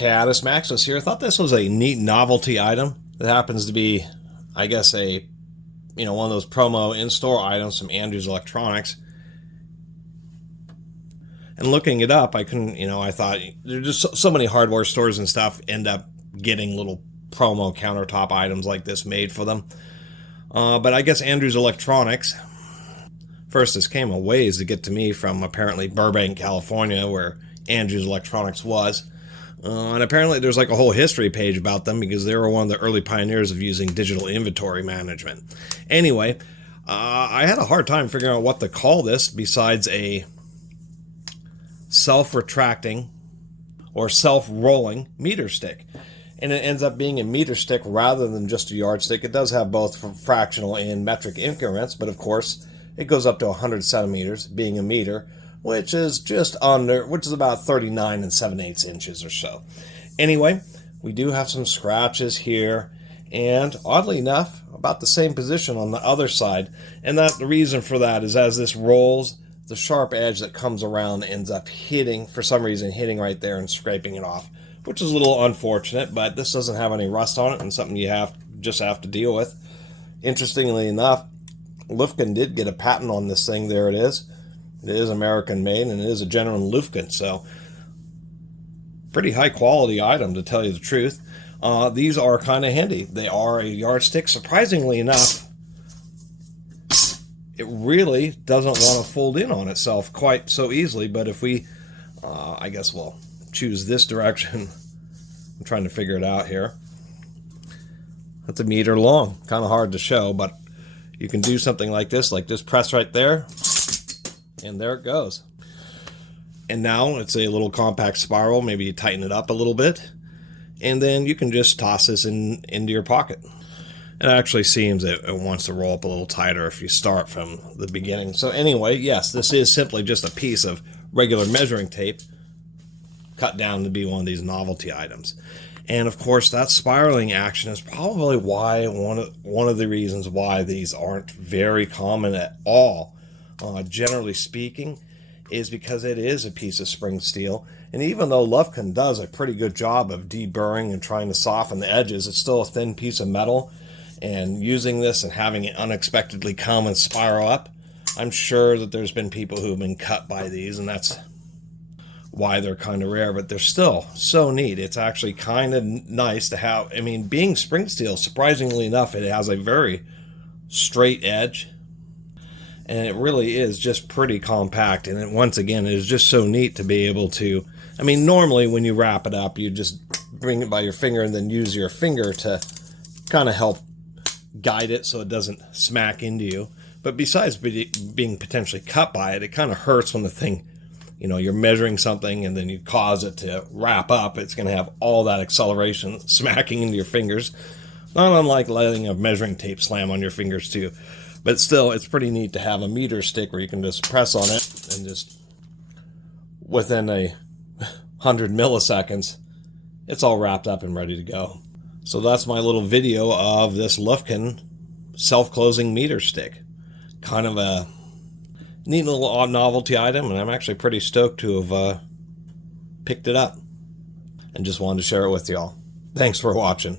Catus, Maximus here. I thought this was a neat novelty item. It happens to be, I guess, one of those promo in-store items from Andrews Electronics. And looking it up, I couldn't, I thought there's just so many hardware stores and stuff end up getting little promo countertop items like this made for them. But I guess Andrews Electronics, first, this came a ways to get to me from apparently Burbank, California, where Andrews Electronics was. And apparently there's like a whole history page about them because they were one of the early pioneers of using digital inventory management. Anyway, I had a hard time figuring out what to call this besides a self-retracting or self-rolling meter stick. And it ends up being a meter stick rather than just a yardstick. It does have both fractional and metric increments, but of course it goes up to 100 centimeters, being a meter, which is about 39 7/8 inches or so. Anyway, we do have some scratches here, and oddly enough, about the same position on the other side. And the reason for that is as this rolls, the sharp edge that comes around ends up hitting right there and scraping it off, which is a little unfortunate, but this doesn't have any rust on it and something you just have to deal with. Interestingly enough, Lufkin did get a patent on this thing. There it is. It is American made, and it is a genuine Lufkin, so pretty high quality item, to tell you the truth. These are kind of handy. They are a yardstick. Surprisingly enough, it really doesn't want to fold in on itself quite so easily, but if we, I guess we'll choose this direction. I'm trying to figure it out here. That's a meter long. Kind of hard to show, but you can do something like this press right there, and there it goes. And now it's a little compact spiral. Maybe you tighten it up a little bit, and then you can just toss this into your pocket. It actually seems that it wants to roll up a little tighter if you start from the beginning. So anyway, yes, this is simply just a piece of regular measuring tape cut down to be one of these novelty items. And of course, that spiraling action is probably why one of the reasons why these aren't very common at all. Generally speaking, is because it is a piece of spring steel. And even though Lufkin does a pretty good job of deburring and trying to soften the edges, it's still a thin piece of metal. And using this and having it unexpectedly come and spiral up, I'm sure that there's been people who've been cut by these, and that's why they're kind of rare, but they're still so neat. It's actually kind of nice to have. I mean, being spring steel, surprisingly enough, it has a very straight edge, and it really is just pretty compact. And once again, it is just so neat to be able to, I mean, normally when you wrap it up, you just bring it by your finger and then use your finger to kind of help guide it so it doesn't smack into you. But besides being potentially cut by it, it kind of hurts when the thing, you're measuring something and then you cause it to wrap up. It's going to have all that acceleration smacking into your fingers. Not unlike letting a measuring tape slam on your fingers too. But still, it's pretty neat to have a meter stick where you can just press on it and just within 100 milliseconds, it's all wrapped up and ready to go. So that's my little video of this Lufkin self-closing meter stick. Kind of a neat little odd novelty item, and I'm actually pretty stoked to have picked it up and just wanted to share it with y'all. Thanks for watching.